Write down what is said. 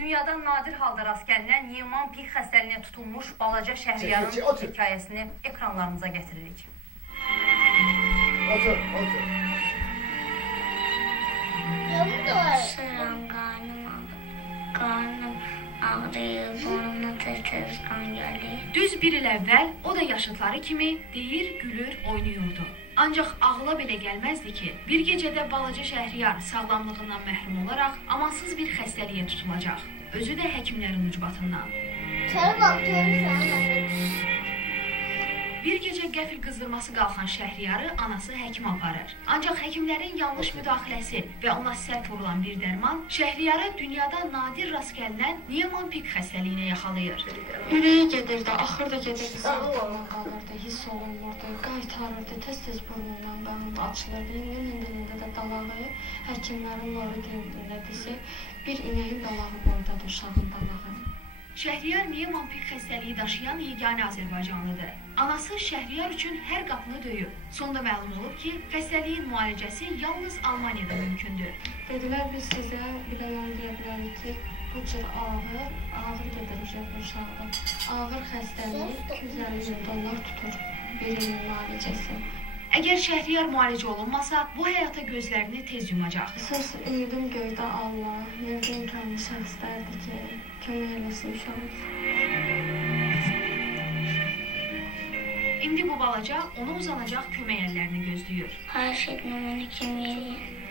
Dünyada nadir halda rast gəlinən Newman pik xəstəliyinə tutulmuş balaca şəhriyarın Çək, çək, hekayəsini ekranlarımıza gətiririk. Otur, otur. Sıram karnım ağrı- karnım ağrıyor, burnuma kan gəlir. Düz bir il əvvəl o da yaşıtları kimi deyir, gülür, oynayırdı. Ancaq ağla belə gəlməzdi ki, bir gecədə balaca Şəhriyar sağlamlığından məhrum olaraq amansız bir xəstəliyə tutulacaq. Özü də həkimlərin ucbatından. Çərə bax, görürsən? Bir gecə qəfil qızdırması qalxan Şəhriyarı anası həkimə aparır. Ancaq həkimlərin yanlış müdaxiləsi və ona sərt vurulan bir dərman Şəhriyarı dünyada nadir rast gəlinən Niemann Pick xəstəliyinə yaxalayır. Ürəyi gedirdi, axırda gedirdi, sağlıqdan qalırdı, hiss olunmurdu, qaytarırdı, tez-tez burnundan qanım açılırdı. İndi-indi də dalağı həkimlərin loru dilindədirsə, bir inəyin dalağı ordadır, uşağın dalağı. Şəhriyar Niemann Pick xəstəliyi daşıyan yeganə Azərbaycanlıdır. Anası Şəhriyar üçün hər qapını döyüb. Sonda məlum olub ki, xəstəliyin müalicəsi yalnız Almaniyada mümkündür. Dedilər biz sizə bilən onu deyə bilərik ki, bu cür ağır, ağır gedir uşaq uşağı. Ağır xəstəlik 250 min dollar tutur bir ilin müalicəsi. Əgər Şəhriyar müalicə olunmasa, bu həyata gözlərini tez yumacaq. Söz ümidim göydə Allah, yerdə imkanlı şəxslərdir ki, Neredeyse bir şey. İndi bu balaca ona uzanacaq kömək əllərini gözləyir. Xahiş etmə mənə kömək edin.